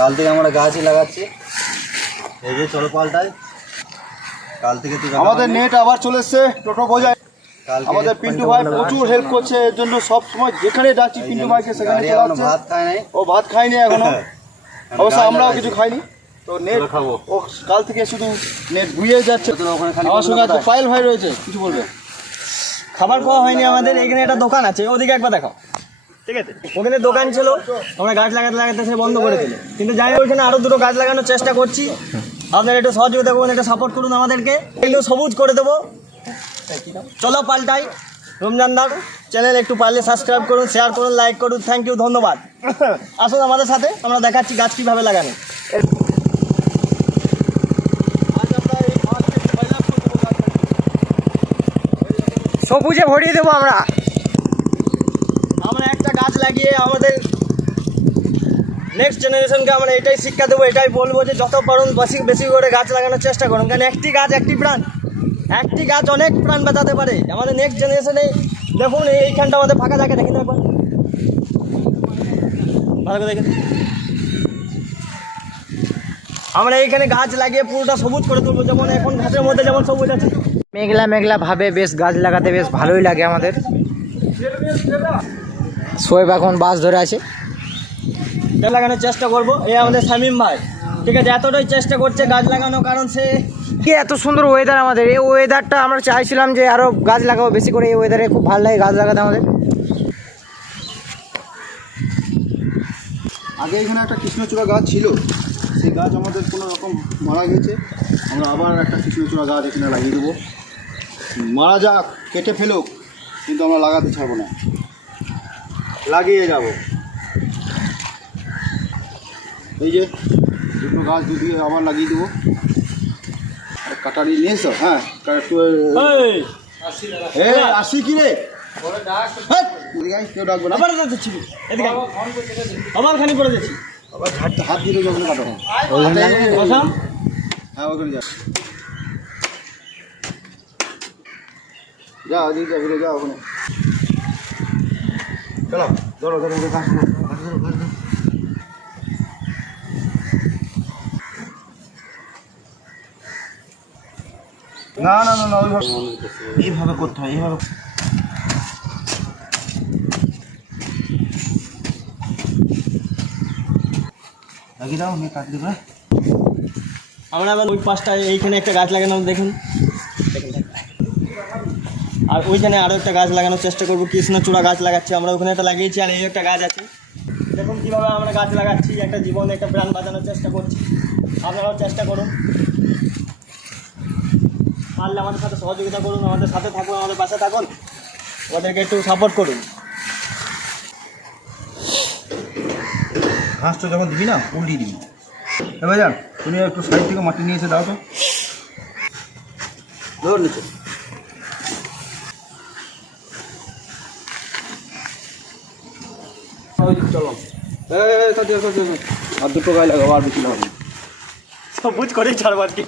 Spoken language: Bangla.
কাল থেকে আমরা গাছই লাগাচ্ছি। এই যে চলো পাল্টাই। কাল থেকে আমাদের নেট আবার চলে এসছে টোটো বোঝায়। আমাদের পিন্টু ভাই প্রচুর হেল্প করছে এর জন্য। সব সময় যেখানে যাচ্ছি পিন্টু ভাইকে সেখানে চলে আসছে। ভাত খায় নাই, ও ভাত খায়নি এখনো, অবশ্য আমরাও কিছু খাইনি। তো নেট খাবো, ও কাল থেকে শুধু নেট বুঝিয়ে যাচ্ছে। আমার সঙ্গে আছে পায়েল ভাই রয়েছে, কিছু বলবে? খাবার খাওয়া হয়নি আমাদের। এখানে একটা দোকান আছে, ওদিকে একবার দেখাও। ঠিক আছে, ওখানে দোকান ছিল, আমরা গাছ লাগাতে লাগাতে সে বন্ধ করে দিল। কিন্তু যাই হোক, ওইখানে আরো দুটো গাছ লাগানোর চেষ্টা করছি। আপনারা একটু সহযোগিতা করুন, একটু সাপোর্ট করুন আমাদেরকে, একটু সবুজ করে দেবো। চলো পাল্টাই। রমজানদার চ্যানেল একটু পারলে সাবস্ক্রাইব করুন, শেয়ার করুন, লাইক করুন। থ্যাংক ইউ, ধন্যবাদ। আসুন আমাদের সাথে, আমরা দেখাচ্ছি গাছ কীভাবে লাগানো। সবুজে ভরিয়ে দেবো আমরা। আমরা একটা গাছ লাগিয়ে আমাদের নেক্সট জেনারেশনকে আমরা এটাই শিক্ষা দেবো, এটাই বলবো যে যত পারুন বেশি বেশি করে গাছ লাগানোর চেষ্টা করুন। কারণ একটি গাছ একটি প্রাণ, একটি গাছ অনেক প্রাণ বাঁচাতে পারে। আমাদের নেক্সট জেনারেশনে দেখুন, এইখানটা আমাদের ফাঁকা জায়গা, দেখেন একবার ভালো করে দেখেন। আমরা এইখানে গাছ লাগিয়ে পুরোটা সবুজ করে তুলবো, যেমন এখন ঘাসের মধ্যে যেমন সবুজ আছে। মেঘলা মেঘলা ভাবে বেশ গাছ লাগাতে বেশ ভালোই লাগে আমাদের। সোয়েব এখন বাস ধরে আছে, লাগানোর চেষ্টা করবো। এই আমাদের শামীম ভাই, ঠিক আছে, এতটাই চেষ্টা করছে গাছ লাগানো, কারণ সে কি এত সুন্দর ওয়েদার আমাদের। এই ওয়েদারটা আমরা চাইছিলাম যে আরও গাছ লাগাবো বেশি করে। এই ওয়েদারে খুব ভালো লাগে গাছ লাগাতে আমাদের। আগে এখানে একটা কৃষ্ণচূড়া গাছ ছিল, সেই গাছ আমাদের কোনো রকম মারা গেছে। আমরা আবার একটা কৃষ্ণচূড়া গাছ এখানে লাগিয়ে দেবো। মারা যাক, কেটে ফেলুক, কিন্তু আমরা লাগাতে ছাড়বো না, লাগিয়ে যাব। এই যে দুটো গাছ দুদিকে আবার লাগিয়ে দেবো। কাটারি নিয়ে এসো। হ্যাঁ, আসি কি রে, কেউ ডাকবে না। আবার খানি পড়ে যাচ্ছি, হাত দিয়ে যখন কাটো। হ্যাঁ, ওখানে যা, যা ওদিকে ঘুরে যা ওখানে। চলো ধরো ধরো ঘাস ধরো, না না না না, ওইভাবে এইভাবে করতে হয়, এইভাবে। লাগিয়ে দাও, আমি কাটি দেবো। আমরা আবার ওই পাশটা এইখানে একটা গাছ লাগানো দেখুন, আর ওইখানে আরও একটা গাছ লাগানোর চেষ্টা করবো। কৃষ্ণচূড়া গাছ লাগাচ্ছি আমরা, ওখানে একটা লাগিয়েছি, আর এই একটা গাছ আছে। দেখুন কীভাবে আমরা গাছ লাগাচ্ছি, একটা জীবন, একটা প্রাণ বাঁচানোর চেষ্টা করছি। আপনারাও চেষ্টা করুন, পারলে আমাদের সাথে সহযোগিতা করুন, আমাদের সাথে থাকুন, আমাদের পাশে থাকুন, ওদেরকে একটু সাপোর্ট করুন। ঘাসটা যখন দিবি না, উল্টিয়ে দিবি। এবার যান, তুমি একটু সাইড থেকে মাটি নিয়ে এসে দাও তো, ধর নিচে। চলো, আর দুটো গায়ে লাগাবো, আর বেশি লাগাবো। সবুজ করেই ছাড়বো আর কি।